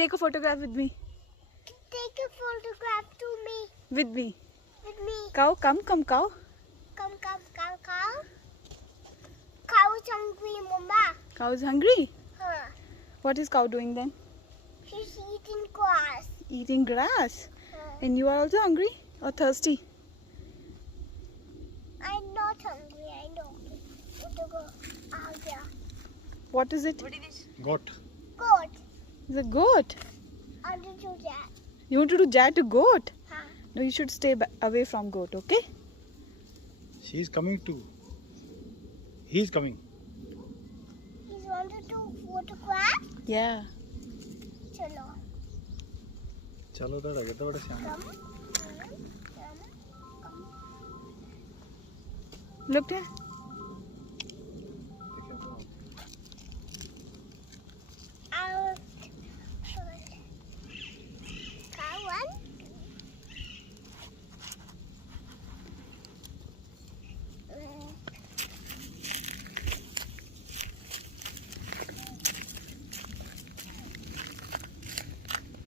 take a photograph with me. Take a photograph to me. With me. With me. Cow, come, cow. Come, cow. Cow's hungry, Mama. Cow's hungry? Huh. What is cow doing then? She's eating grass. Eating grass. Huh. And you are also hungry or thirsty? I'm not hungry. I know. Want to go out there. What is it? What is this? Goat. Goat. It's a goat. I want to do that. You want to do that to goat? Huh. No, you should stay away from goat, okay? She is coming too. He is coming. He's wanted to photograph. Yeah. Chalo. चलो तो लगे तो बड़ा Shyam. Come. Look there.